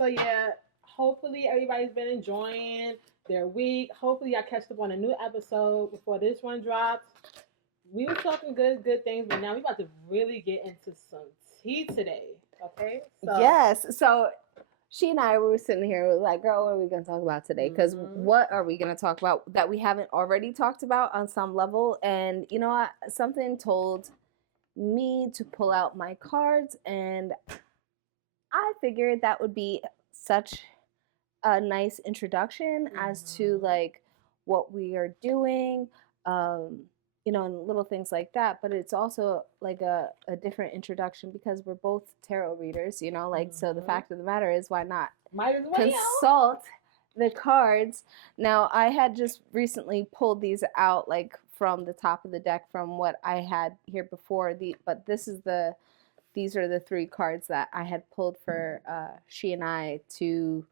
So yeah, hopefully everybody's been enjoying their week. Hopefully y'all catch up on a new episode before this one drops. We were talking good things, but now we about to really get into some tea today. Okay, so Yes. So she and I were sitting here we were like, girl, what are we going to talk about today? Because what are we going to talk about that we haven't already talked about on some level? And you know what? Something told me to pull out my cards, and I figured that would be such a nice introduction as to like what we are doing, um, and little things like that. But it's also like a different introduction because we're both tarot readers, like so the fact of the matter is why not might as well consult the cards. Now I had just recently pulled these out like from the top of the deck from what I had here before but these are the three cards that I had pulled for she and I to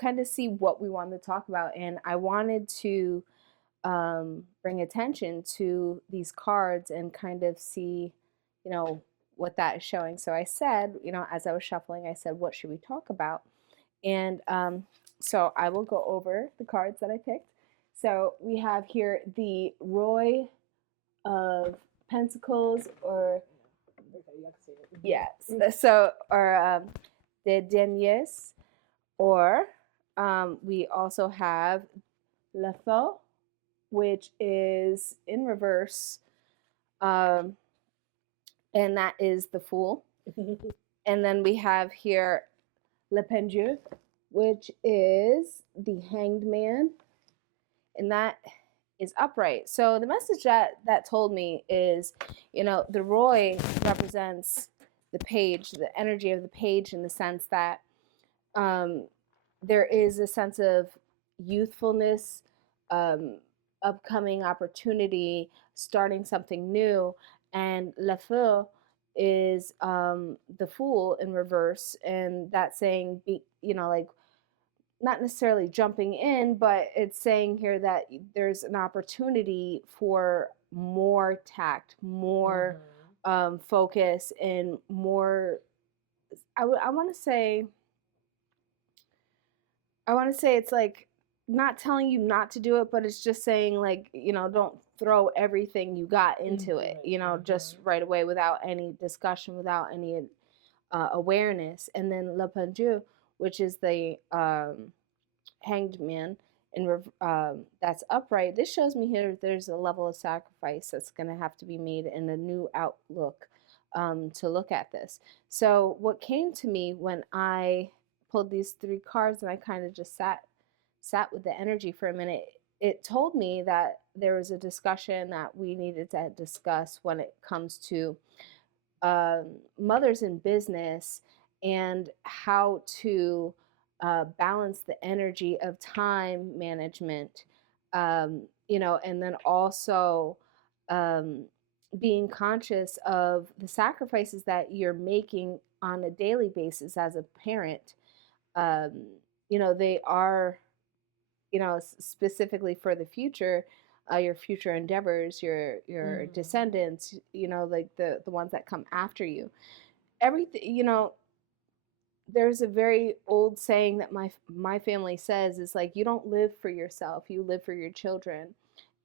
kind of see what we wanted to talk about. And I wanted to bring attention to these cards and kind of see, what that is showing. So I said, as I was shuffling, I said, what should we talk about? And so I will go over the cards that I picked. So we have here the Roy of Pentacles, or yes, so or the Deniers, or we also have Le Faux, which is in reverse, and that is the Fool. And then we have here Le Pendu, which is the Hanged Man, and that is upright. So the message that told me is, the Roy represents the page, the energy of the page, in the sense that there is a sense of youthfulness, upcoming opportunity, starting something new. And Le Feu is the Fool in reverse, and that's saying, like, not necessarily jumping in, but it's saying here that there's an opportunity for more tact, more focus, and more. I want to say it's like not telling you not to do it, but it's just saying, like, don't throw everything you got into it, just right away without any discussion, without any awareness. And then Le Pendu, which is the Hanged Man, and that's upright. This shows me here there's a level of sacrifice that's going to have to be made and a new outlook to look at this. So what came to me when I pulled these three cards and I kind of just sat with the energy for a minute, it told me that there was a discussion that we needed to discuss when it comes to mothers in business and how to balance the energy of time management, and then also being conscious of the sacrifices that you're making on a daily basis as a parent. They are, specifically for the future, your future endeavors, your descendants, like the ones that come after you. Everything, there's a very old saying that my family says is like, you don't live for yourself, you live for your children.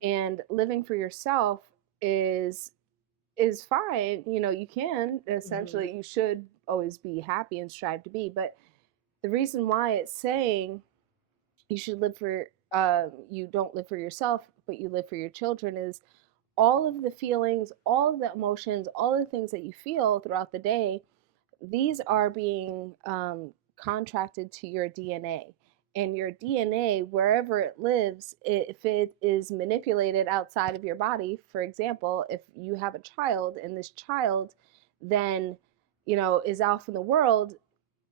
And living for yourself is fine. You can essentially, you should always be happy and strive to be, but the reason why it's saying you should live for you don't live for yourself, but you live for your children, is all of the feelings, all of the emotions, all of the things that you feel throughout the day, these are being contracted to your DNA. And your DNA, wherever it lives, if it is manipulated outside of your body, for example, if you have a child and this child then, is off in the world,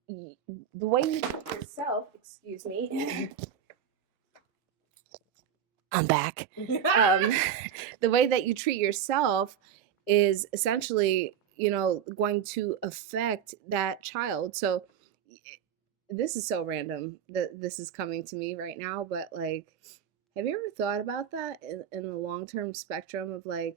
the way you treat yourself, excuse me, I'm back. The way that you treat yourself is essentially, going to affect that child. So this is so random that this is coming to me right now, but like, have you ever thought about that in the long-term spectrum of like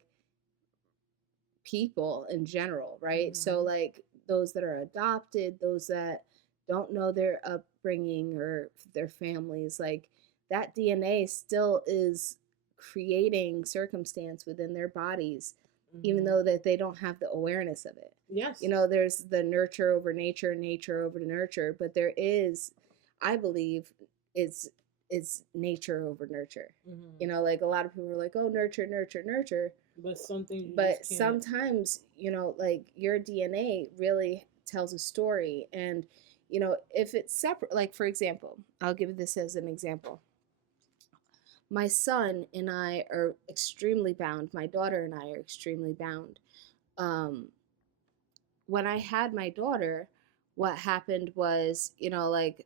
people in general, right? So like those that are adopted, those that don't know their upbringing or their families, like that DNA still is creating circumstance within their bodies, even though that they don't have the awareness of it. Yes. You know, there's the nurture over nature, nature over nurture, but there is, I believe, it's nature over nurture. You know, like a lot of people are like, oh, nurture, nurture, nurture. But something. But sometimes, you know, like your DNA really tells a story, and you know, if it's separate, like for example, I'll give this as an example. My son and I are extremely bound. My daughter and I are extremely bound. When I had my daughter, what happened was, you know, like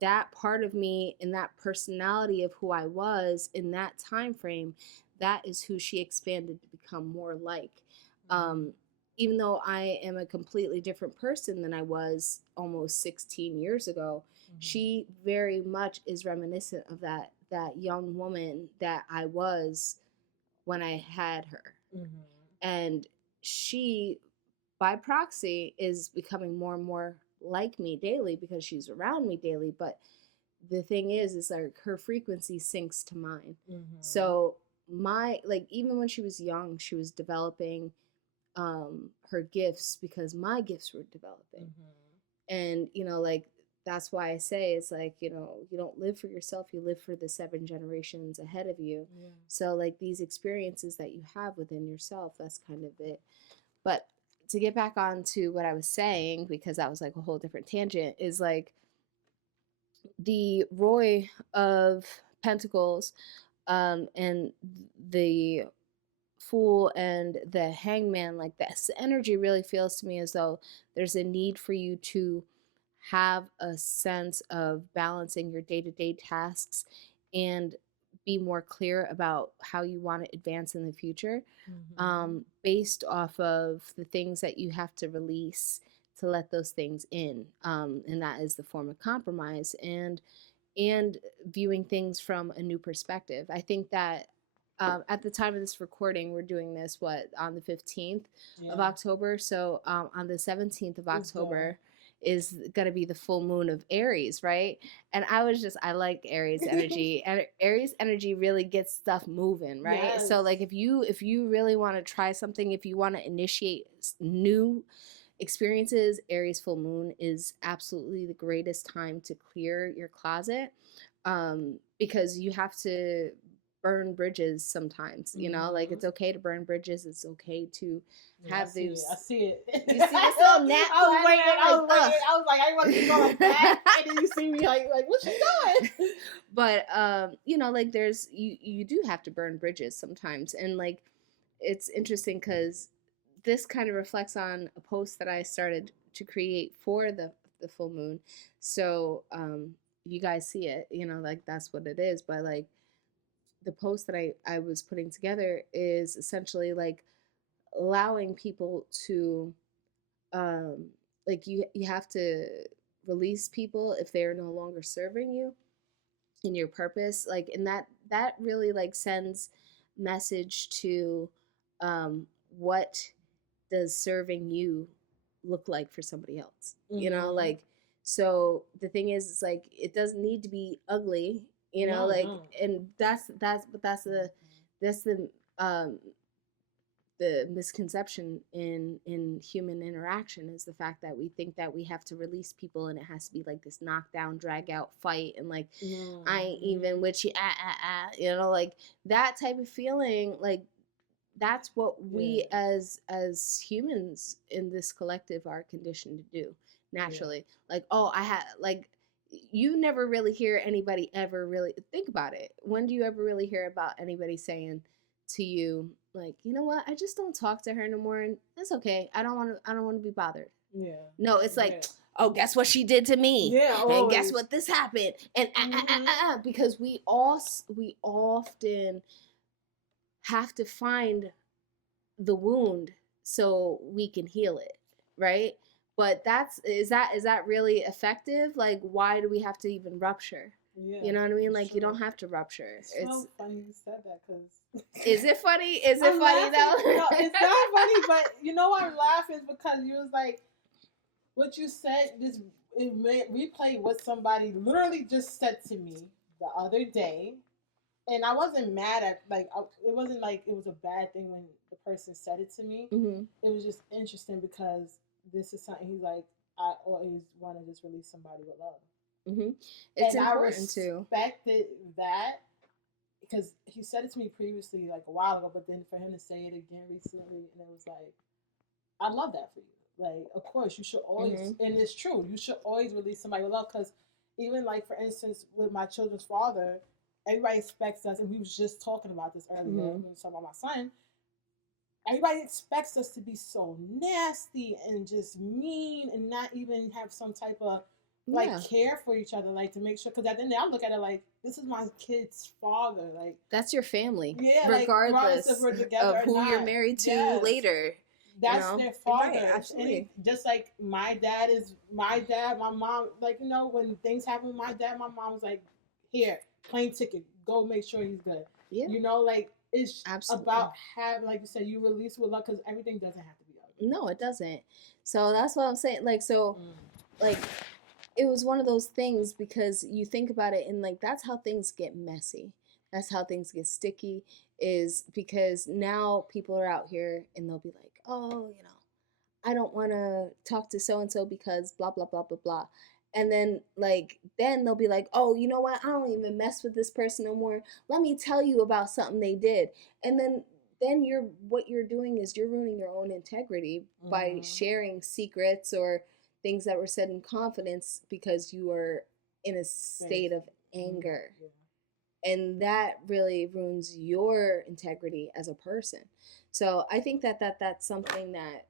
that part of me and that personality of who I was in that time frame, that is who she expanded to become more like. Even though I am a completely different person than I was almost 16 years ago, she very much is reminiscent of that young woman that I was when I had her. And she, by proxy, is becoming more and more like me daily because she's around me daily. But the thing is like her frequency syncs to mine. So my, like, even when she was young, she was developing her gifts because my gifts were developing. And you know, like, that's why I say it's like, you know, you don't live for yourself, you live for the 7 generations ahead of you. So like these experiences that you have within yourself, that's kind of it. But to get back on to what I was saying, because that was like a whole different tangent, is like the Roy of Pentacles and the Fool and the Hangman, like this energy really feels to me as though there's a need for you to have a sense of balancing your day-to-day tasks and be more clear about how you want to advance in the future, based off of the things that you have to release to let those things in, and that is the form of compromise and viewing things from a new perspective. I think that at the time of this recording, we're doing this on the 15th of October. So on the 17th of October is going to be the full moon of Aries, right? And I like Aries energy, and Aries energy really gets stuff moving, right? Yes. So like if you really want to try something, if you want to initiate new experiences, Aries full moon is absolutely the greatest time to clear your closet, because you have to burn bridges sometimes, you know, like it's okay to burn bridges, it's okay to have these. I see it. You see this little gnat? I was like, I want to go like that, and then you see me like what you doing? But you know, like there's you do have to burn bridges sometimes, and like it's interesting because this kind of reflects on a post that I started to create for the full moon. So you guys see it, you know, like that's what it is. But like the post that I was putting together is essentially like allowing people to like you have to release people if they're no longer serving you in your purpose, like, and that really like sends message to what does serving you look like for somebody else, you know, like, so the thing is, it's like it doesn't need to be ugly, you know, and that's the misconception in human interaction is the fact that we think that we have to release people and it has to be like this knockdown, drag out fight, and like I ain't even with you, you know, like that type of feeling. Like that's what we as humans in this collective are conditioned to do naturally. Like, oh, I had like, you never really hear anybody ever really think about it. When do you ever really hear about anybody saying to you, like, you know what, I just don't talk to her no more, and that's okay. I don't want to be bothered. No, it's like, oh, guess what she did to me? And guess what this happened? And because we often have to find the wound so we can heal it, right? But is that really effective? Like, why do we have to even rupture? You know what I mean? Like, you don't have to rupture. It's so funny you said that, because is it funny? Is it funny though? No, it's not funny. But you know why I'm laughing is because you was like, what you said. This replay what somebody literally just said to me the other day, and I wasn't mad at it wasn't like it was a bad thing when the person said it to me. Mm-hmm. It was just interesting because this is something he's like, I always want to just release somebody with love. Mm-hmm. It's And I important too. respected that because he said it to me previously, like a while ago, but then for him to say it again recently, and it was like, I love that for you. Like, of course, you should always, and it's true, you should always release somebody with love because even like for instance with my children's father, everybody expects us, and we was just talking about this earlier when we were talking about my son. Everybody expects us to be so nasty and just mean and not even have some type of care for each other, like to make sure. Because at the end, I look at it like this is my kid's father. Like that's your family, yeah, regardless if we're together of who not. you're married to later. That's their father. Right, absolutely. And just like my dad is my dad, my mom, like when things happen with my dad, my mom was like, "Here, plane ticket, go make sure he's good." Yeah, like. It's about having, like you said, you release with love because everything doesn't have to be ugly. No, it doesn't. So that's what I'm saying. Like, so, like, it was one of those things because you think about it and, like, that's how things get messy. That's how things get sticky is because now people are out here and they'll be like, oh, I don't want to talk to so-and-so because blah, blah, blah, blah, blah. And then then they'll be like, oh, you know what? I don't even mess with this person no more. Let me tell you about something they did. And then what you're doing is you're ruining your own integrity by sharing secrets or things that were said in confidence because you were in a state of anger. And that really ruins your integrity as a person. So I think that's something that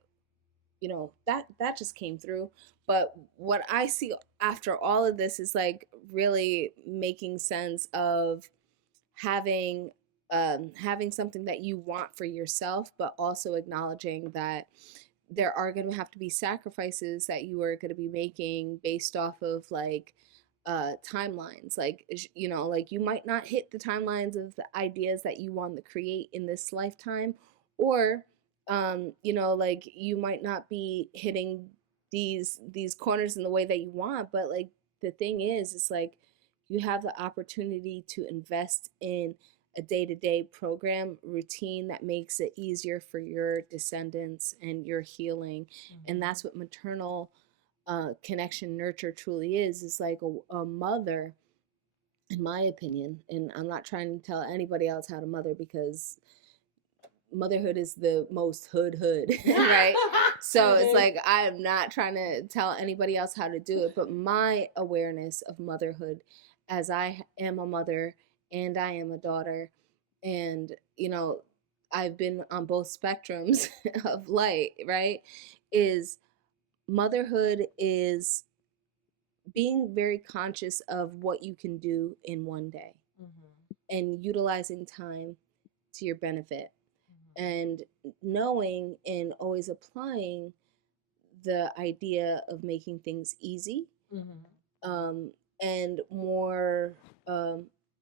that just came through. But what I see after all of this is like really making sense of having having something that you want for yourself, but also acknowledging that there are going to have to be sacrifices that you are going to be making based off of timelines. Like you might not hit the timelines of the ideas that you want to create in this lifetime, or you might not be hitting these corners in the way that you want, but like the thing is it's like you have the opportunity to invest in a day-to-day program routine that makes it easier for your descendants and your healing. And that's what maternal connection nurture truly is like a mother, in my opinion. And I'm not trying to tell anybody else how to mother because motherhood is the most hood right? So it's like I am not trying to tell anybody else how to do it, but my awareness of motherhood as I am a mother and I am a daughter, and I've been on both spectrums of light, right? Is motherhood is being very conscious of what you can do in one day and utilizing time to your benefit and knowing and always applying the idea of making things easy and more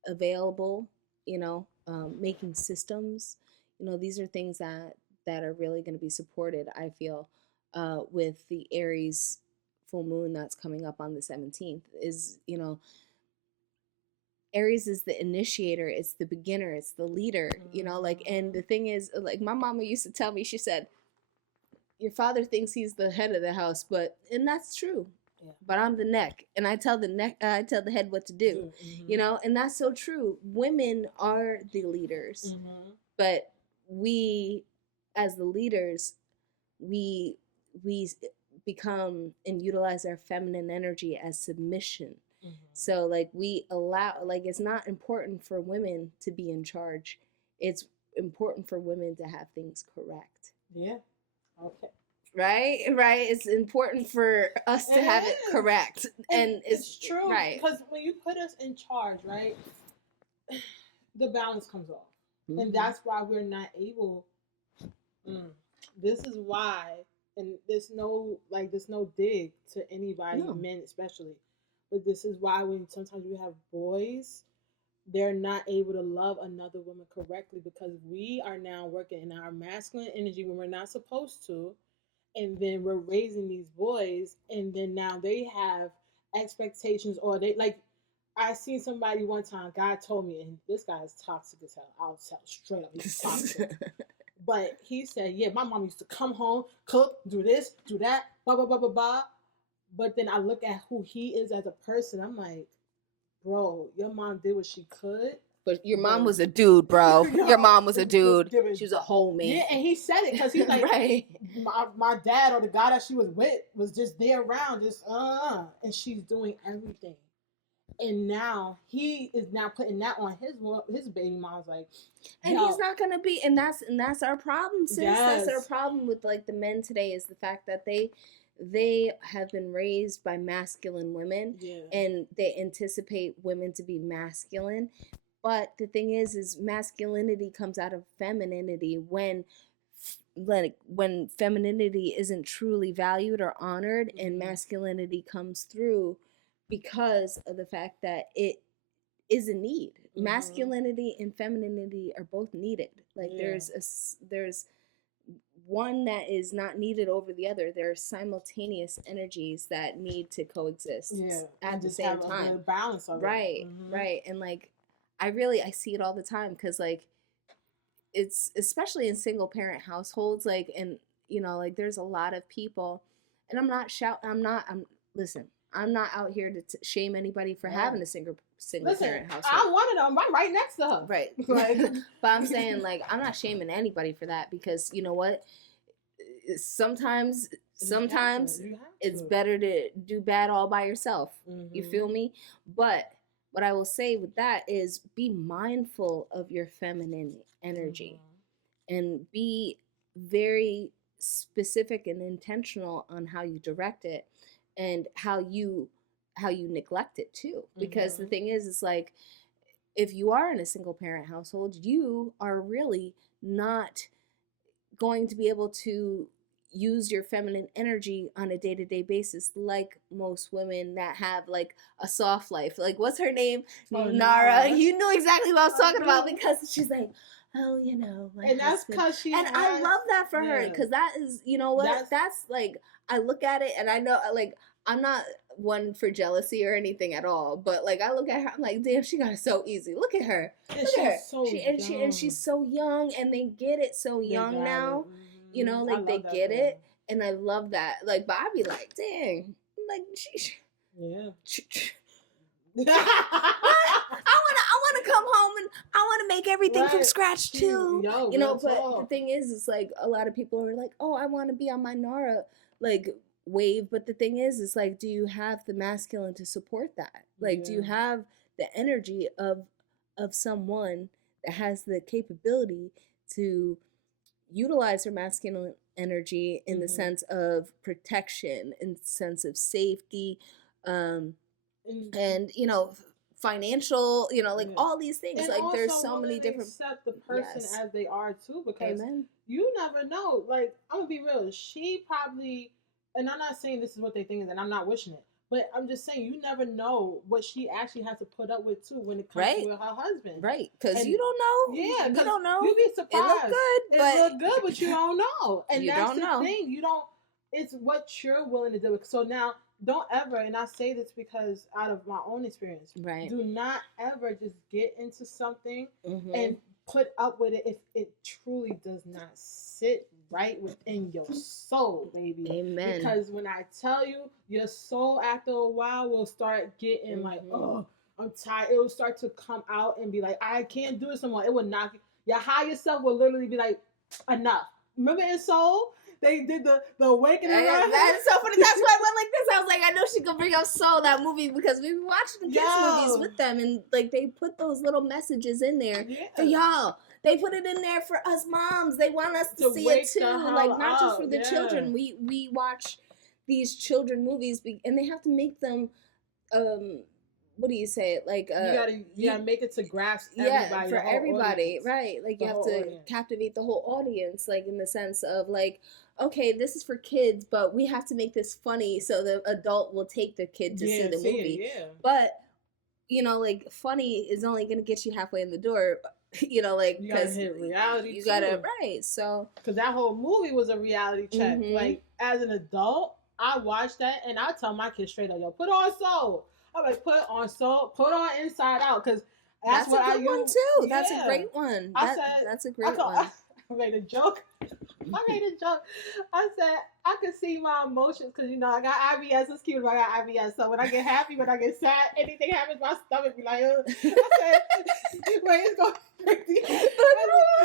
available, making systems. These are things that are really going to be supported, I feel, with the Aries full moon that's coming up on the 17th. Is Aries is the initiator, it's the beginner, it's the leader, and the thing is, like, my mama used to tell me, she said, your father thinks he's the head of the house, and that's true. Yeah. But I'm the neck, and I tell I tell the head what to do, and that's so true. Women are the leaders, but we, as the leaders, we become and utilize our feminine energy as submission. So like we allow, like, it's not important for women to be in charge. It's important for women to have things correct. Yeah. Okay. Right. It's important for us to have it correct, and it's true, right? Because when you put us in charge, right, the balance comes off, and that's why we're not able. This is why, and there's no dig to anybody, men especially. But this is why when sometimes you have boys, they're not able to love another woman correctly because we are now working in our masculine energy when we're not supposed to. and then we're raising these boys, and then now they have expectations, or they like. I seen somebody one time. God told me, and this guy is toxic as hell. I'll tell straight up, he's toxic. But he said, "Yeah, my mom used to come home, cook, do this, do that, blah blah blah blah blah." But then I look at who he is as a person. I'm like, bro, your mom did what she could. But your mom was a dude, bro. Your mom was a dude. She was a homie. Yeah, and he said it because he's like, right. my dad or the guy that she was with was just there around, just and she's doing everything. And now he is now putting that on his baby mom's like, and he's not gonna be, and that's our problem, sis. Yes. That's our problem with like the men today, is the fact that they have been raised by masculine women, and they anticipate women to be masculine. But the thing is masculinity comes out of femininity when femininity isn't truly valued or honored, and masculinity comes through because of the fact that it is a need. Masculinity and femininity are both needed. Like there's one that is not needed over the other. There are simultaneous energies that need to coexist at the same time. Balance of right, right. And like I see it all the time, because like it's especially in single parent households, like, and you know, like there's a lot of people, and I'm not out here to shame anybody for having a single parent household. I'm one of them. I'm right next to her. Right. Like, but I'm saying, like, I'm not shaming anybody for that, because you know what? Sometimes it's better to do bad all by yourself. You feel me? But what I will say with that is be mindful of your feminine energy and be very specific and intentional on how you direct it and how you neglect it too. Because the thing is like, if you are in a single parent household, you are really not going to be able to use your feminine energy on a day-to-day basis like most women that have like a soft life. Like, what's her name? Nara. You knew exactly what I was talking about, because she's like, oh, you know, and that's because she and I love that for her, because that is, you know what, that's like, I look at it and I know, like, I'm not one for jealousy or anything at all, but like I look at her, I'm like, damn, she got it so easy. Look at her. And look at her. So she's so young, and they get it so young now. You know, like they get it, and I love that. Like, but I'd be like, dang, like she. I want to come home and I want to make everything from scratch too. You know, but the thing is like a lot of people are like, oh, I want to be on my Nara like wave, but the thing is like, do you have the masculine to support that? Like, do you have the energy of someone that has the capability to utilize her masculine energy in the sense of protection, in the sense of safety, and you know, financial, you know, like all these things. And like there's so many different. Accept the person as they are too, because you never know. Like, I'm gonna be real. She probably, and I'm not saying this is what they think, and I'm not wishing it. But I'm just saying, you never know what she actually has to put up with too when it comes to her husband. Right, because you don't know. Yeah, you don't know. You'd be surprised. It look good, but it look good, but you don't know. And you that's don't the know. thing. You don't. It's what you're willing to do. So now, don't ever, and I say this because out of my own experience, do not ever just get into something and put up with it if it truly does not sit right within your soul, baby. Amen. Because when I tell you, your soul after a while will start getting like, oh, I'm tired. It will start to come out and be like, I can't do this anymore. It will knock your higher self will literally be like, enough. Remember in Soul? They did the awakening. That's so funny. That's why I went like this. I was like, I know she could bring up Soul, that movie, because we were watching the kids movies with them, and like they put those little messages in there for y'all. They put it in there for us moms. They want us to see it too, like not just for the children. We watch these children movies, and they have to make them. What do you say? Like you gotta make it to grasp everybody. For everybody, right? Like you have to captivate the whole audience, like in the sense of like, okay, this is for kids, but we have to make this funny so the adult will take the kid to see the movie. But you know, like funny is only gonna get you halfway in the door. like You gotta because hit reality you too. gotta right. So because that whole movie was a reality check. Mhm. Like as an adult, I watched that and I tell my kids straight up, yo, put on Soul. I'm like, put on Soul, put on Inside Out, because that's that's a what I good one use. too. That's a Yeah, great one. I said, That's a I great call, one. I made a joke. I made a joke. I said I could see my emotions because I got IBS. It's cute. I got IBS. So when I get happy, when I get sad, anything happens, my stomach be like, ugh. I said, wait, it's going crazy.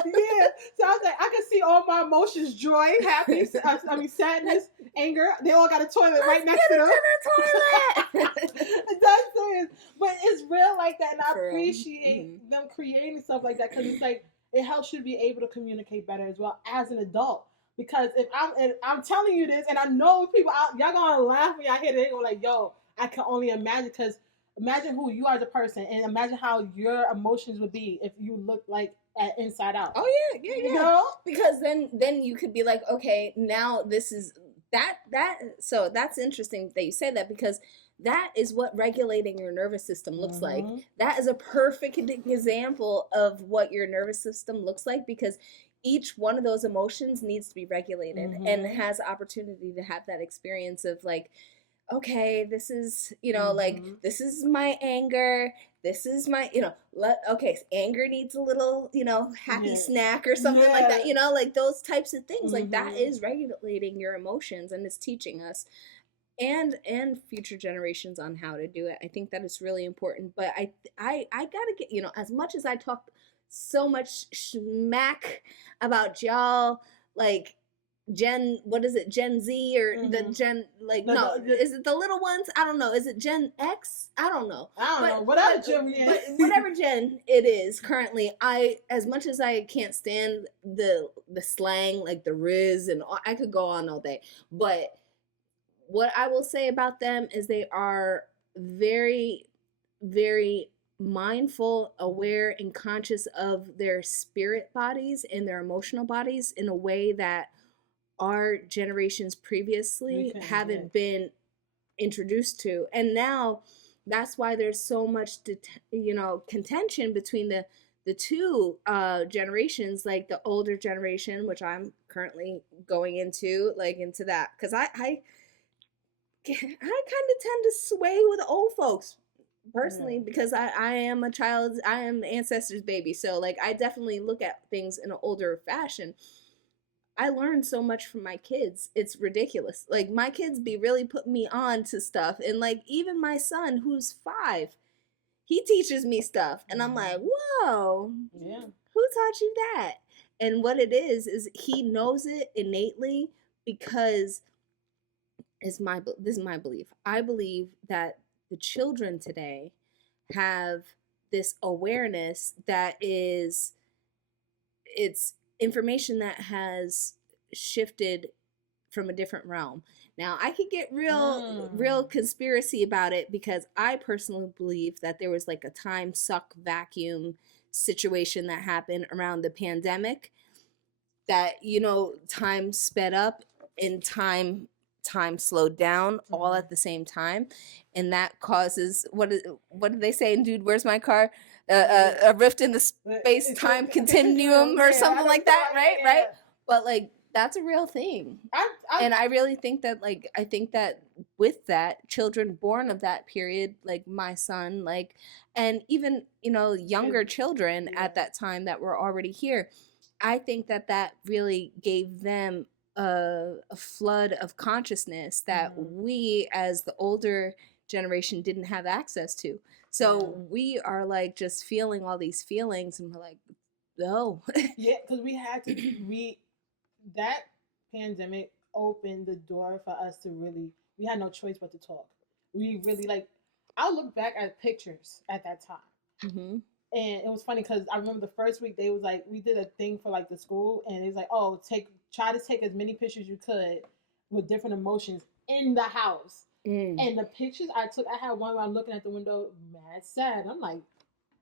Yeah. So I was like, I can see all my emotions: joy, happy, sadness, anger. They all got a toilet right next to them. Toilet. That's serious, but it's real like that, and I For real. appreciate them creating stuff like that because it's like it helps you to be able to communicate better as well as an adult. Because if I'm telling you this, and I know people out, y'all gonna laugh when y'all hear it. They're gonna like, yo, I can only imagine. Because imagine who you are as a person, and imagine how your emotions would be if you look like at Inside Out. Oh yeah, yeah, yeah. You know? Because then you could be like, okay, now this is that. So that's interesting that you say that, because that is what regulating your nervous system looks like. That is a perfect example of what your nervous system looks like, because each one of those emotions needs to be regulated and has opportunity to have that experience of like, okay, this is, like, this is my anger. This is my, okay, anger needs a little, happy snack or something like that, like those types of things. Like that is regulating your emotions, and it's teaching us and future generations on how to do it. I think that is really important. But I gotta get, as much as I talk so much smack about y'all, like what is it, Gen Z or the Gen, like, no, is it the little ones? I don't know. Is it Gen X? I don't know. I don't know. Whatever Gen but whatever Gen it is currently, as much as I can't stand the slang, like the Riz and I could go on all day, but what I will say about them is they are very, very mindful, aware, and conscious of their spirit bodies and their emotional bodies in a way that our generations previously haven't been introduced to. And now that's why there's so much contention between the two generations, like the older generation, which I'm currently going into that, because I kind of tend to sway with old folks personally, because I am I am ancestors baby, so like I definitely look at things in an older fashion. I learned so much from my kids. It's ridiculous. Like my kids be really putting me on to stuff, and like even my son who's 5, he teaches me stuff, and I'm like, whoa, yeah, who taught you that? And what it is he knows it innately, because this is my belief. I believe that the children today have this awareness that is, it's information that has shifted from a different realm. Now, I could get real conspiracy about it, because I personally believe that there was like a time suck vacuum situation that happened around the pandemic, that time sped up and time slowed down all at the same time, and that causes what did they say in Dude, Where's My Car? A rift in the space-time continuum or something like that, right? Right. But like that's a real thing. And I really think that, like, I think that with that, children born of that period, like my son, like, and even younger children at that time that were already here, I think that really gave them a flood of consciousness that we as the older generation didn't have access to. So we are like just feeling all these feelings, and we're like, no. Yeah, because we had to that pandemic opened the door for us to really, we had no choice but to talk. We really, like, I look back at pictures at that time. And it was funny because I remember the first week they was like, we did a thing for like the school, and it was like, oh, try to take as many pictures you could with different emotions in the house. And the pictures I took, I had one where I'm looking at the window, mad sad. I'm like,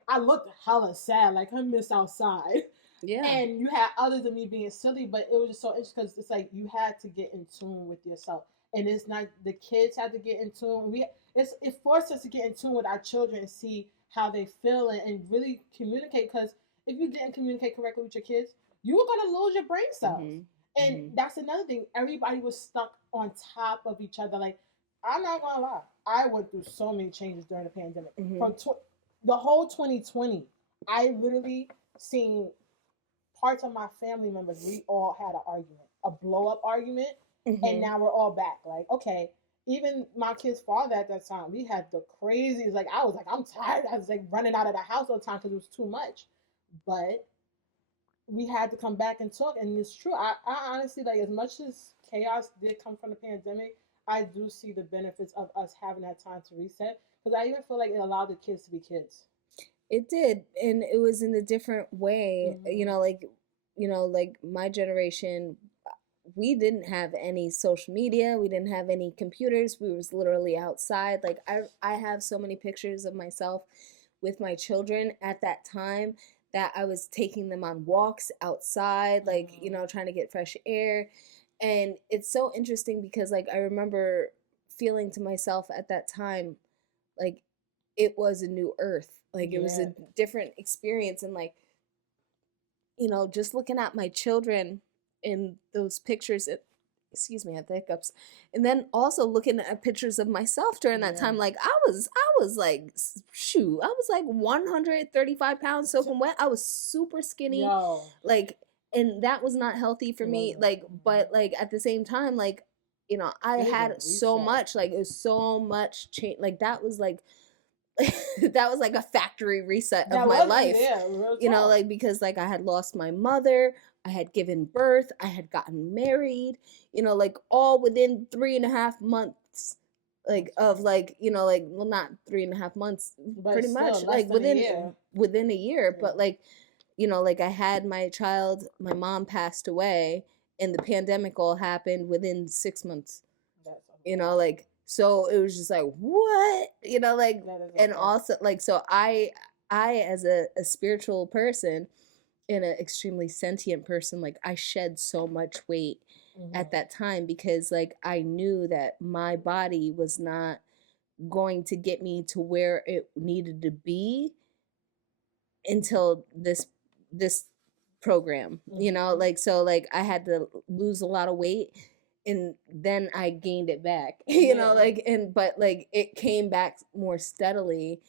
I looked hella sad, like I miss outside. Yeah. And you had others of me being silly, but it was just so interesting because it's like you had to get in tune with yourself, and it's not the kids had to get in tune. It forced us to get in tune with our children and see how they feel, and really communicate, because if you didn't communicate correctly with your kids, you were gonna lose your brain cells. Mm-hmm. And Mm-hmm. that's another thing. Everybody was stuck on top of each other. Like, I'm not gonna lie, I went through so many changes during the pandemic. Mm-hmm. From the whole 2020, I literally seen parts of my family members. We all had an argument, a blow up argument, and now we're all back. Like, okay, even my kid's father at that time, we had the craziest. Like, I was like, I'm tired. I was like running out of the house all the time because it was too much. But we had to come back and talk, and it's true. I honestly, like, as much as chaos did come from the pandemic, I do see the benefits of us having that time to reset, because I even feel like it allowed the kids to be kids. It did, and it was in a different way. Mm-hmm. Like my generation, we didn't have any social media, we didn't have any computers, we was literally outside. Like I have so many pictures of myself with my children at that time, that I was taking them on walks outside, like, trying to get fresh air. And it's so interesting because, like, I remember feeling to myself at that time, like, it was a new earth, like it was a different experience. And, like, just looking at my children in those pictures, excuse me, I had the hiccups. And then also looking at pictures of myself during that time, like I was like, shoot, I was like 135 pounds soaking wet. I was super skinny. Like, and that was not healthy for me. Like, but like at the same time, like, I had so much, like it was so much change. Like that was like that was like a factory reset of my life. Like, because like I had lost my mother, I had given birth, I had gotten married, like all within 3.5 months, like of like, like, well, not 3.5 months, but pretty much like within a year. But like, like I had my child, my mom passed away, and the pandemic all happened within 6 months. Like, so it was just like, what, like, and also like, so I as a spiritual person and an extremely sentient person, like I shed so much weight at that time, because like I knew that my body was not going to get me to where it needed to be until this program, like, so like I had to lose a lot of weight, and then I gained it back, like, and but like it came back more steadily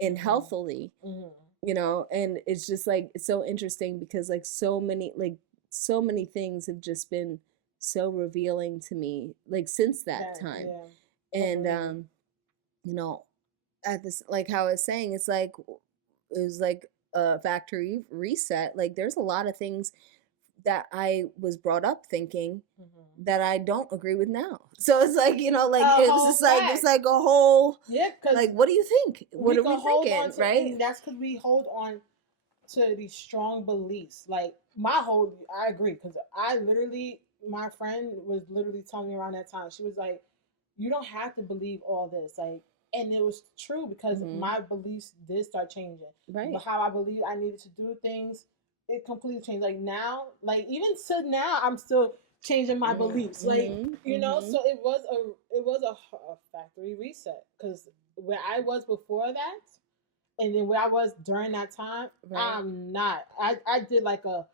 and healthily, and it's just like, it's so interesting because like so many things have just been so revealing to me, like since that time. And at this, like how I was saying, it's like it was like a factory reset. Like there's a lot of things that I was brought up thinking that I don't agree with now. So it's like, like it was just like, it's like a whole, like, what do you think? What are we thinking, right? And that's because we hold on to these strong beliefs. Like I agree, because I literally, my friend was literally telling me around that time, she was like, you don't have to believe all this, like, and it was true, because my beliefs did start changing. But how I believe I needed to do things, it completely changed. Like now, like even to now, I'm still changing my beliefs. Like, so it was a factory reset, because where I was before that, and then where I was during that time, I'm not. I did like a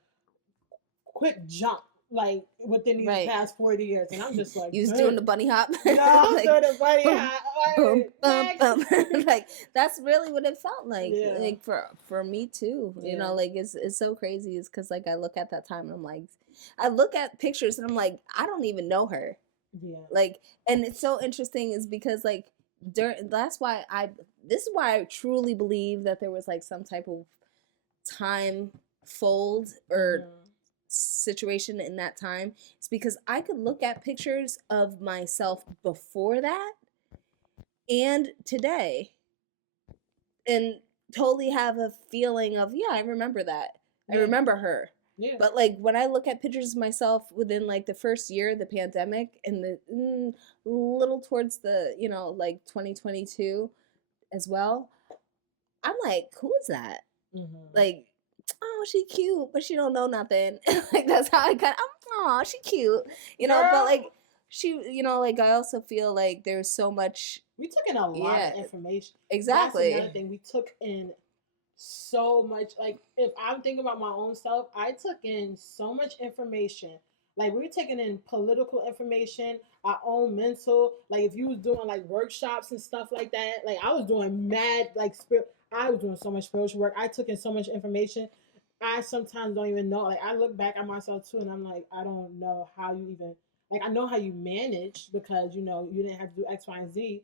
quick jump, like within these past 40 years, and I'm just like, you was doing the bunny hop. No, I'm like, doing the bunny hop. Boom, boom, boom. Like that's really what it felt like. Like for me too. Like it's so crazy. It's because like I look at that time and I'm like, I look at pictures and I'm like, I don't even know her. Like, and it's so interesting is because like this is why I truly believe that there was like some type of time fold or situation in that time. It's because I could look at pictures of myself before that and today and totally have a feeling of, I remember that. I remember her. But like when I look at pictures of myself within like the first year of the pandemic and the little towards the, like 2022 as well, I'm like, who is that? Like, oh, she cute, but she don't know nothing. Like that's how I got. Oh, she cute, but like she, like I also feel like there's so much. We took in a lot of information. Exactly. That's another thing. We took in so much. Like, if I'm thinking about my own self, I took in so much information. Like, we were taking in political information, our own mental. Like, if you was doing like workshops and stuff like that, like I was doing mad like spirit. I was doing so much spiritual work. I took in so much information. I sometimes don't even know. Like, I look back at myself too, and I'm like, I don't know how you even, like, I know how you managed because you didn't have to do X, Y, and Z,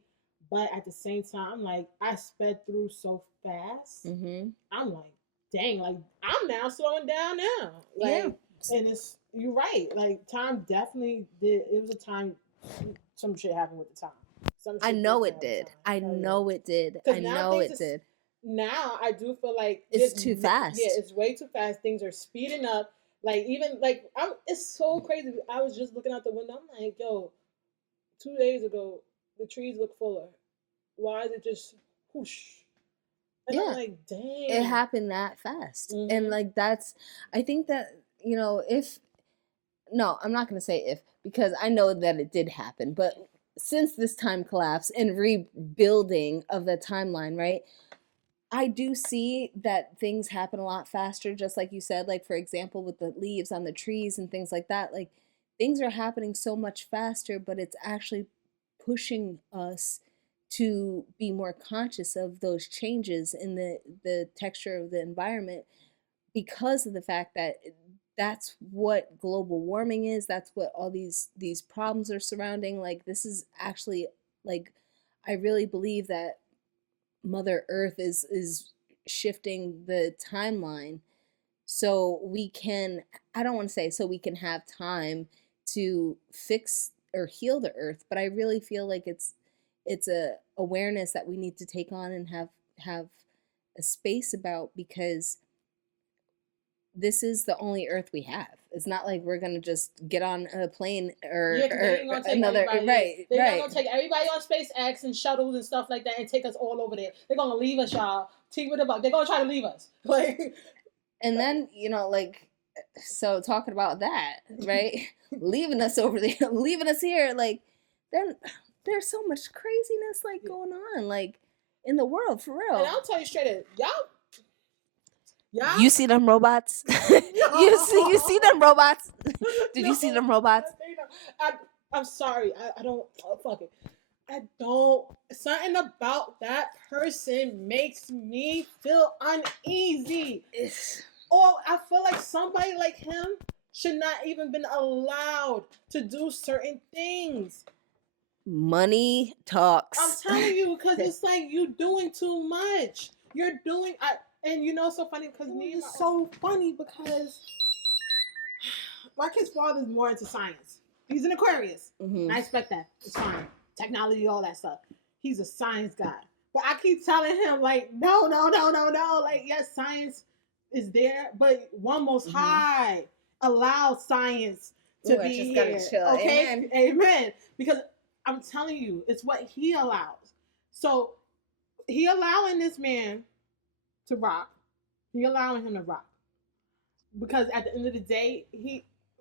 but at the same time, like, I sped through so fast. Mm-hmm. I'm like, dang, like I'm now slowing down now. Yeah. Like, and it's you're right. Like, time definitely did. It was a time. Some shit happened with the time. Some I shit know did it happen with did. time. I Hell yeah. know it did. I Because now know things it is did. now I do feel like It's too yeah, fast. it's way too fast. Things are speeding up. Like, even like I'm. It's so crazy. I was just looking out the window. I'm like, yo, 2 days ago the trees look fuller. Why is it just whoosh? And I'm Yeah. like, It dang. happened that fast. And Mm-hmm. like I think that, if no, I'm not going to say if, because I know that it did happen, but since this time collapse and rebuilding of the timeline, right? I do see that things happen a lot faster, just like you said, like for example, with the leaves on the trees and things like that. Like things are happening so much faster, but it's actually pushing us to be more conscious of those changes in the texture of the environment because of the fact that that's what global warming is. That's what all these problems are surrounding. Like this is actually, like, I really believe that Mother Earth is shifting the timeline so we can, I don't want to say so we can have time to fix or heal the earth, but I really feel like it's a awareness that we need to take on and have a space about, because this is the only earth we have. It's not like we're gonna just get on a plane or, Yeah, because they ain't gonna take another, everybody. right, They're not right. gonna take everybody on SpaceX and shuttles and stuff like that and take us all over there. They're gonna leave us, y'all. T with the buck. They're gonna try to leave us. Like, And then, like, so talking about that, right? Leaving us over there, leaving us here, like, then there's so much craziness like going on, like, in the world, for and real. I'll tell you straight up, y'all. You see them robots? You see them robots? Did you see them robots? I, I'm sorry. I don't. Oh, fuck it. I don't. Something about that person makes me feel uneasy. Or I feel like somebody like him should not even been allowed to do certain things. Money talks. I'm telling you, because it's like you doing too much. You're doing. And so funny because it's so funny because my kid's father is more into science. He's an Aquarius. Mm-hmm. I expect that. It's fine. Technology, all that stuff. He's a science guy. But I keep telling him, like, no, no, no, no, no. Like, yes, science is there, but one most high allows science to be here. Okay? Amen. Amen. Because I'm telling you, it's what he allows. So he allowing this man to rock. He allowing him to rock. Because at the end of the day,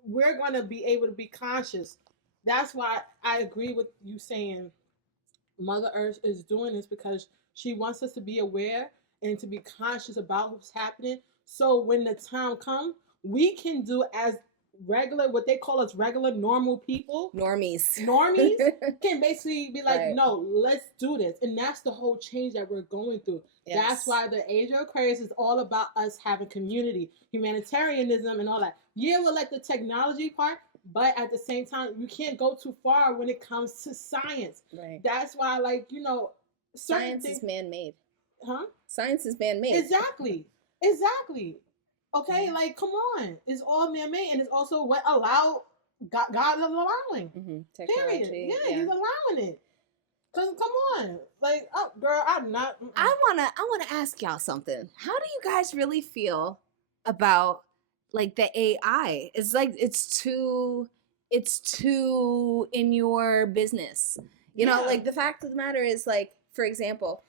we're gonna be able to be conscious. That's why I agree with you saying Mother Earth is doing this because she wants us to be aware and to be conscious about what's happening. So when the time comes, we can do as regular, what they call us regular, normal people. Normies can basically be like, right. No, let's do this. And that's the whole change that we're going through. Yes. That's why the Age of Aquarius is all about us having community, humanitarianism, and all that. Yeah, we'll let the technology part, but at the same time, you can't go too far when it comes to science. Right. That's why, science is man-made. Huh? Science is man-made. Exactly. Okay, like, come on. It's all man-made, and it's also what God is allowing. Mm-hmm. Period. Yeah, he's allowing it. Cause come on, like, oh, girl, I'm not. I wanna ask y'all something. How do you guys really feel about like the AI? It's like it's too in your business. You know, like the fact of the matter is, like, for example,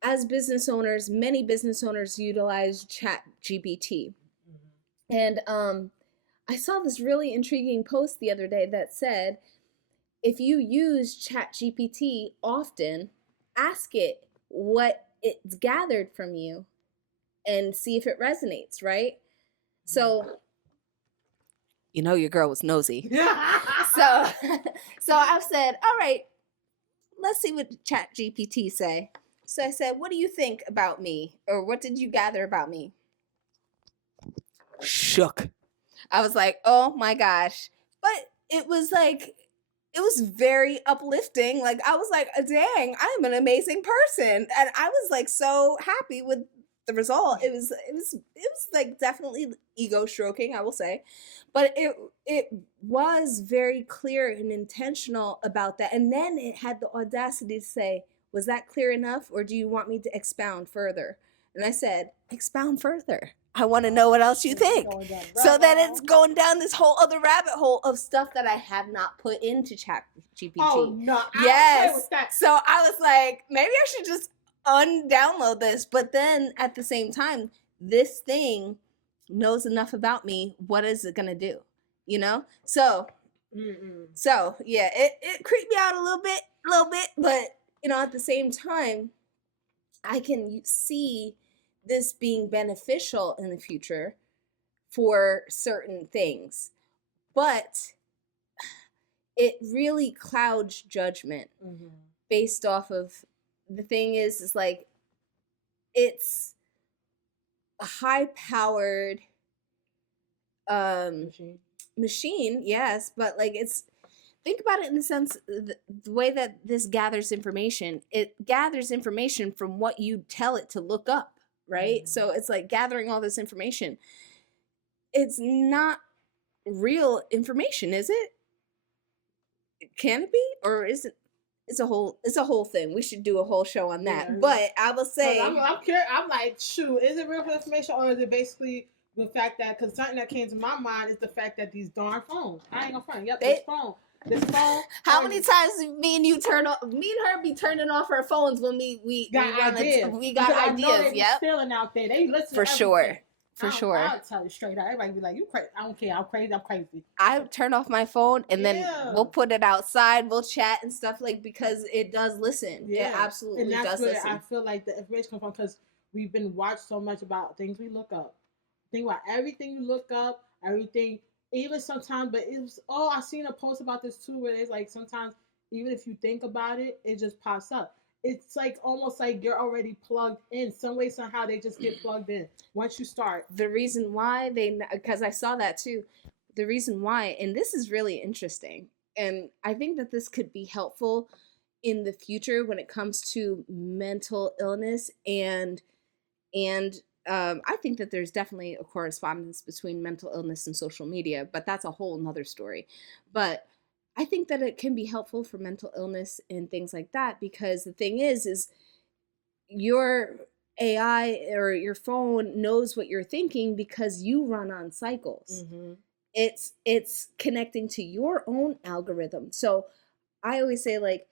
as business owners, many business owners utilize Chat GPT, and I saw this really intriguing post the other day that said, if you use Chat GPT often, ask it what it's gathered from you, and see if it resonates, right? So, you know, your girl was nosy. So, so I've said, all right, let's see what Chat GPT say. So I said, what do you think about me? Or what did you gather about me? Shook. I was like, oh my gosh. But it was like, it was very uplifting. Like, I was like, dang, I'm an amazing person. And I was like so happy with the result. It was like definitely ego stroking, I will say. But it was very clear and intentional about that. And then it had the audacity to say, was that clear enough, or do you want me to expound further? And I said, expound further. I want to know what else you think. So then it's going down this whole other rabbit hole of stuff that I have not put into Chat GPT. Oh no! Yes. With that. So I was like, maybe I should just undownload this. But then at the same time, this thing knows enough about me. What is it gonna do? You know? So, so yeah, it creeped me out a little bit, but you know, at the same time, I can see this being beneficial in the future for certain things, but it really clouds judgment based off of the thing is like it's a high powered machine, yes, but like it's, think about it in the sense the way that this gathers information. It gathers information from what you tell it to look up, right? So it's like gathering all this information. It's not real information, is it? Can it be, or is it? It's a whole thing. We should do a whole show on that. Yeah. But I will say, I'm curious. I'm like, shoot, is it real information, or is it basically the fact that? Because something that came to my mind is the fact that these darn phones. I ain't gonna front. Yep, this phone. How many times me and her be turning off our phones when we got ideas? We got ideas. Yep. Feeling out there, they listen for sure. For sure. I'll tell you straight out. Everybody be like, you crazy. I don't care. I'm crazy. I turn off my phone and then we'll put it outside. We'll chat and stuff, like, because it does listen. Yeah. It absolutely does listen. And that's where I feel like the information comes from, because we've been watched so much about things we look up. Think about everything you look up, everything, even sometimes, but it was, I seen a post about this too, where it's like sometimes even if you think about it, it just pops up. It's like almost like you're already plugged in. Some way, somehow, they just get plugged in once you start. The reason why because I saw that too, the reason why, and this is really interesting, and I think that this could be helpful in the future when it comes to mental illness, and I think that there's definitely a correspondence between mental illness and social media, but that's a whole nother story. But I think that it can be helpful for mental illness and things like that, because the thing is your AI or your phone knows what you're thinking because you run on cycles. It's connecting to your own algorithm. So I always say, like,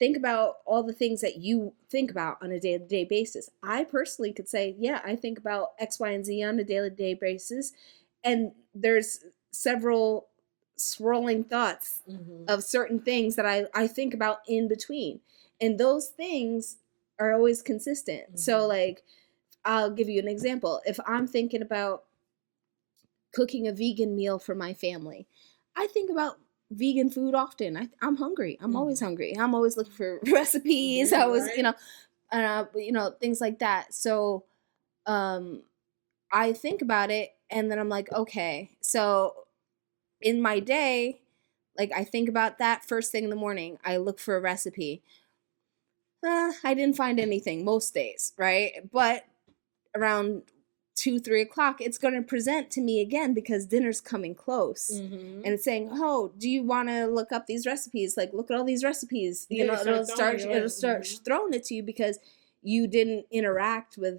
think about all the things that you think about on a day-to-day basis. I personally could say, yeah, I think about X, Y, and Z on a day-to-day basis, and there's several swirling thoughts of certain things that I think about in between, and those things are always consistent. So, like, I'll give you an example. If I'm thinking about cooking a vegan meal for my family, I think about vegan food often. I'm hungry. I'm always hungry. I'm always looking for recipes. I always, right. Things like that. So, I think about it, and then I'm like, okay, so in my day, like, I think about that first thing in the morning. I look for a recipe. I didn't find anything most days, right? But around 2-3 o'clock, it's going to present to me again because dinner's coming close, and it's saying, oh, do you want to look up these recipes? Like, look at all these recipes. It'll start throwing it to you because you didn't interact with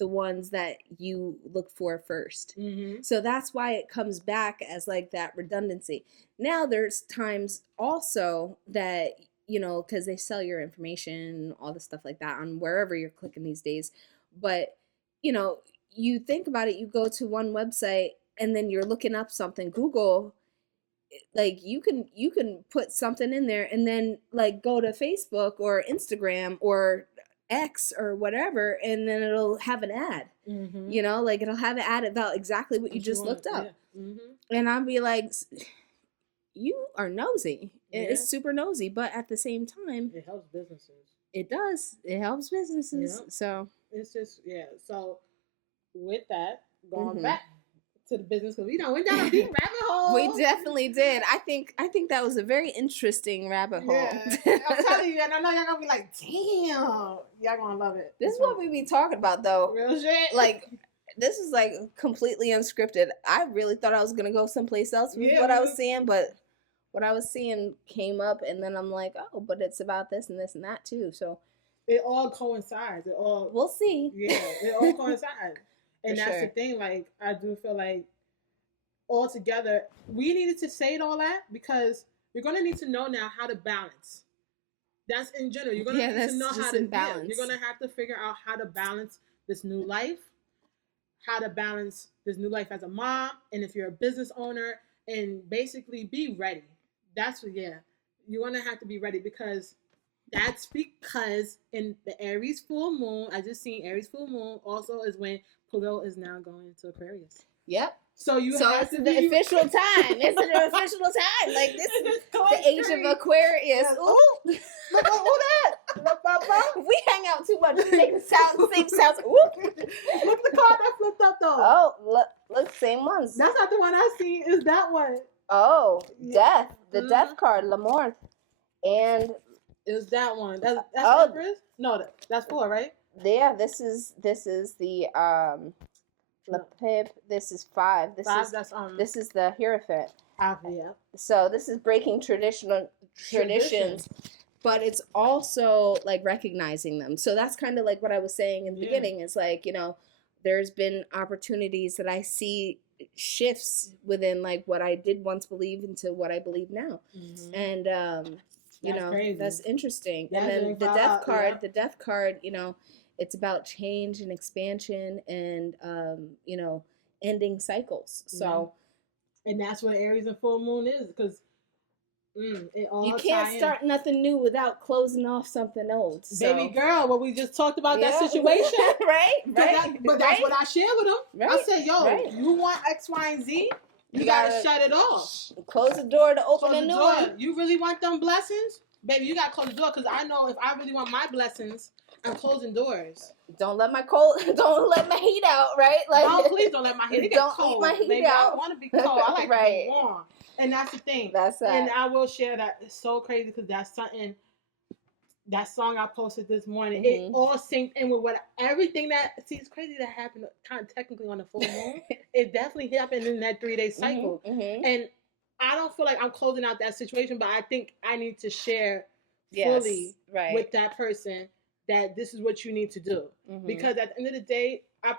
the ones that you look for first. So that's why it comes back as like that redundancy. Now there's times also that, because they sell your information, all the stuff like that on wherever you're clicking these days. But, you think about it, you go to one website and then you're looking up something, Google, like, you can put something in there and then, like, go to Facebook or Instagram or X or whatever, and then it'll have an ad. You know, like it'll have it add about exactly what you just looked up. And I'll be like, you are nosy. It's super nosy, but at the same time, it helps businesses. It does. It helps businesses. So it's just So with that, going back to the business, because we went down a deep rabbit hole. We definitely did. I think that was a very interesting rabbit hole. I'm telling you, and I know y'all gonna be like, damn, y'all gonna love it. This is what we be talking about, though. Real shit. Like, this is like completely unscripted. I really thought I was gonna go someplace else with what I was seeing, but what I was seeing came up, and then I'm like, oh, but it's about this and this and that too. So it all coincides. We'll see. Yeah, it all coincides. And that's the thing. Like, I do feel like all together, we needed to say it all that because you're gonna need to know now how to balance. That's in general. You're gonna need to know how to balance. You're gonna have to figure out how to balance this new life, how to balance this new life as a mom, and if you're a business owner, and basically be ready. That's what. Yeah, you're gonna have to be ready because that's because in the Aries full moon, I just seen Aries full moon also is when Pluto is now going into Aquarius. Yep. So have to the official time. It's an official time. Like this is the age of Aquarius. Ooh. Look that. We hang out too much. We make the same sounds. Ooh. Look at the card that flipped up though. Oh, look, same ones. That's not the one I see. Is that one? Oh, death. The death card, Lamorth. And is that one? That's Empress? No, that's 4, right? Yeah, this is the La Pip. This is 5. This is the Hierophant. Yeah. So this is breaking traditions, but it's also like recognizing them. So that's kind of like what I was saying in the beginning. Is like, you know, there's been opportunities that I see shifts within like what I did once believe into what I believe now, and you know, crazy. That's interesting. And then the death card, you know, it's about change and expansion and, you know, ending cycles. So, and that's what Aries and full moon is, because you can't start nothing new without closing off something old. So. Baby girl, what we just talked about that situation, right? But that's what I shared with them. I said, yo, you want X, Y, and Z? You gotta shut it off. Close the door to open a new one. You really want them blessings? Baby, you gotta close the door, because I know if I really want my blessings, I'm closing doors. Don't let my heat out, right? Like, no, please don't let my heat get cold. Don't eat my heat baby, out. I want to be cold. I like to be warm. And that's the thing. And I will share that. It's so crazy because that's something, that song I posted this morning, it all synced in with everything that, see, it's crazy that happened kind of technically on the full moon. It definitely happened in that 3-day cycle. And I don't feel like I'm closing out that situation, but I think I need to share fully with that person that this is what you need to do. Because at the end of the day, I'm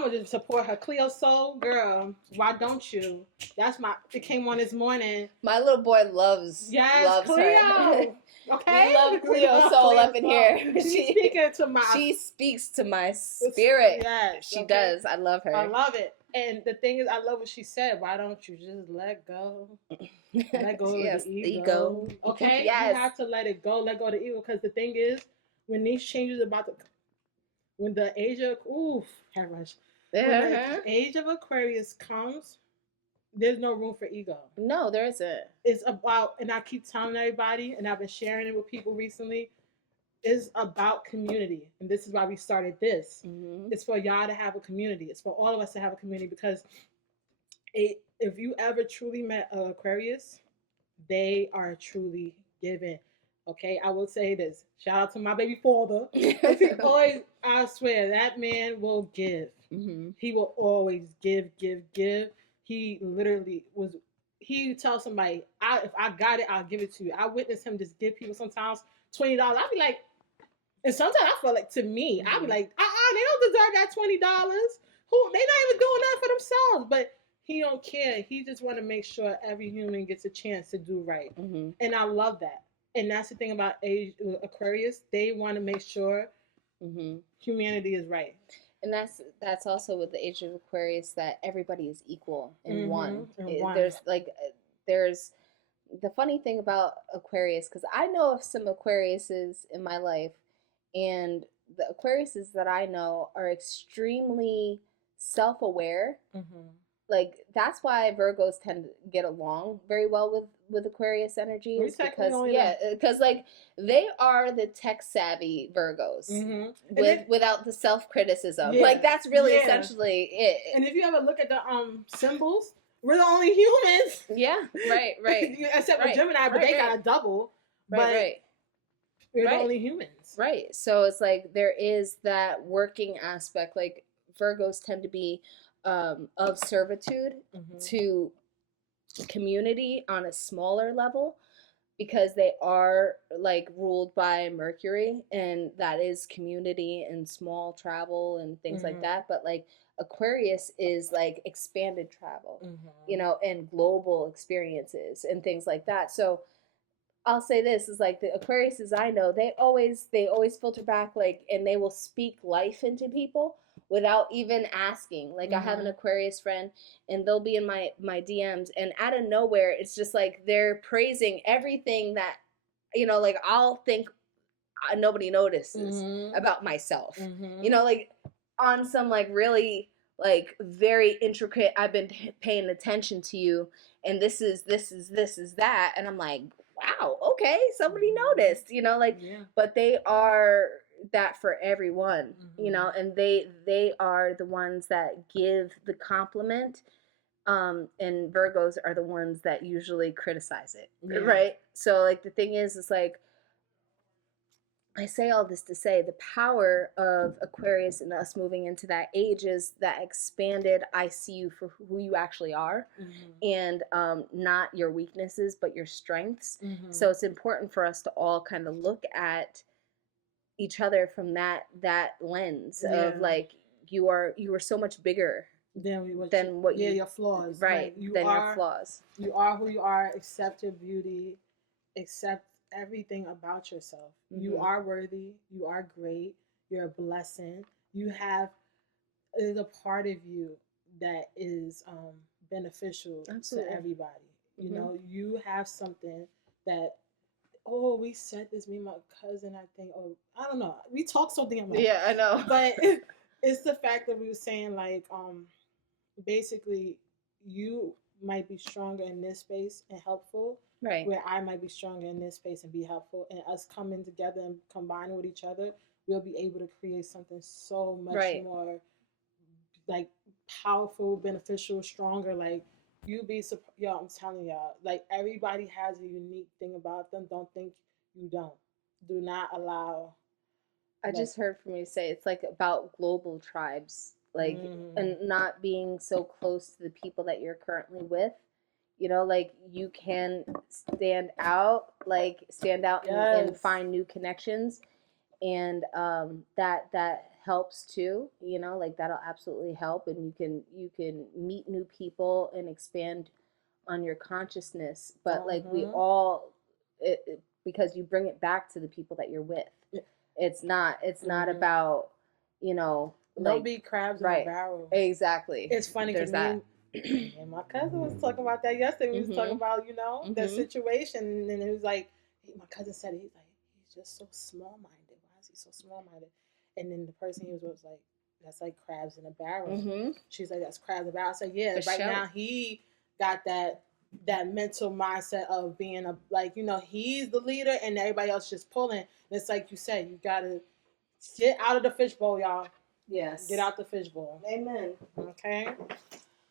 going to just support her. Cleo Soul, girl, why don't you? It came on this morning. My little boy loves Cleo. Her. Okay? We love Cleo Soul up in here. She speaks to my spirit. Yes. She does. I love her. I love it. And the thing is, I love what she said. Why don't you just let go? Let go of the ego. Okay? Yes. You have to let it go. Let go of the ego. Because the thing is, when these changes when the age of hair rush. When the age of Aquarius comes, there's no room for ego. No, there isn't. It's about, and I keep telling everybody, and I've been sharing it with people recently, it's about community. And this is why we started this. It's for y'all to have a community. It's for all of us to have a community, because if you ever truly met an Aquarius, they are truly giving. Okay, I will say this. Shout out to my baby father. Always, I swear, that man will give. He will always give. He literally he tells somebody, if I got it, I'll give it to you. I witnessed him just give people sometimes $20. I'll be like, and sometimes I feel like, to me, I'll be like, they don't deserve that $20. They not even doing that for themselves. But he don't care. He just want to make sure every human gets a chance to do right. And I love that. And that's the thing about Aquarius. They want to make sure humanity is right. And that's also with the age of Aquarius, that everybody is equal in one. There's the funny thing about Aquarius, because I know of some Aquariuses in my life, and the Aquariuses that I know are extremely self-aware. Mm-hmm. Like that's why Virgos tend to get along very well with Aquarius energy, is because because like they are the tech savvy Virgos, without the self criticism. Yeah, like that's really essentially it. And if you ever look at the symbols, we're the only humans. Yeah, right. Except for Gemini, but they got a double. We're the only humans. Right. So it's like there is that working aspect. Like Virgos tend to be of servitude to community on a smaller level, because they are like ruled by Mercury, and that is community and small travel and things like that. But like Aquarius is like expanded travel, you know, and global experiences and things like that. So I'll say this is like the Aquariuses I know, they always filter back, like, and they will speak life into people without even asking. Like I have an Aquarius friend, and they'll be in my DMs, and out of nowhere, it's just like they're praising everything that, you know, like I'll think nobody notices about myself. You know, like on some like really like very intricate, I've been paying attention to you, and this is that, and I'm like, wow, okay, somebody noticed, you know, like, but they are that for everyone, you know, and they are the ones that give the compliment, and Virgos are the ones that usually criticize it, right? So like the thing is like, I say all this to say the power of Aquarius and us moving into that age is that expanded, I see you for who you actually are, and not your weaknesses, but your strengths. So it's important for us to all kind of look at each other from that lens of like, you are so much bigger than your flaws. Right. Your flaws. You are who you are. Accept your beauty. Accept everything about yourself. You are worthy. You are great. You're a blessing. You have, there's a part of you that is beneficial to everybody. You know, you have something that, we said this, me and my cousin, I think, I don't know. We talk so damn much. Yeah, I know. But it's the fact that we were saying like, basically you might be stronger in this space and helpful, right, where I might be stronger in this space and be helpful, and us coming together and combining with each other, we'll be able to create something so much more like powerful, beneficial, stronger. Like y'all, I'm telling y'all, like everybody has a unique thing about them. Don't think you don't. Do not allow. I just heard from you say it's like about global tribes, like, and not being so close to the people that you're currently with. You know, like you can stand out and find new connections, and that helps too. You know, like that'll absolutely help, and you can meet new people and expand on your consciousness. But like we all, because you bring it back to the people that you're with. It's not about, you know, don't be crabs in a barrel. Exactly. It's funny because and my cousin was talking about that yesterday. We was talking about, you know, that situation, and it was like, my cousin said it, he's like, he's just so small minded. Why is he so small minded? And then the person he was like, that's like crabs in a barrel. She's like, that's crabs in a barrel. I said, yeah, for right now he got that mental mindset of being like, you know, he's the leader and everybody else just pulling. And it's like you said, you gotta get out of the fishbowl, y'all. Yes. Get out the fishbowl. Amen. Okay.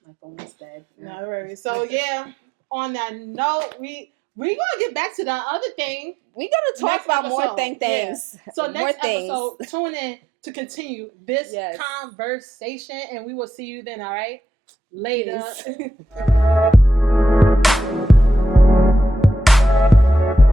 My phone is dead. No worries. So yeah, on that note, we gonna get back to the other thing. We gonna talk about more things. Yeah. So next episode, tune in to continue this conversation, and we will see you then. All right. Later.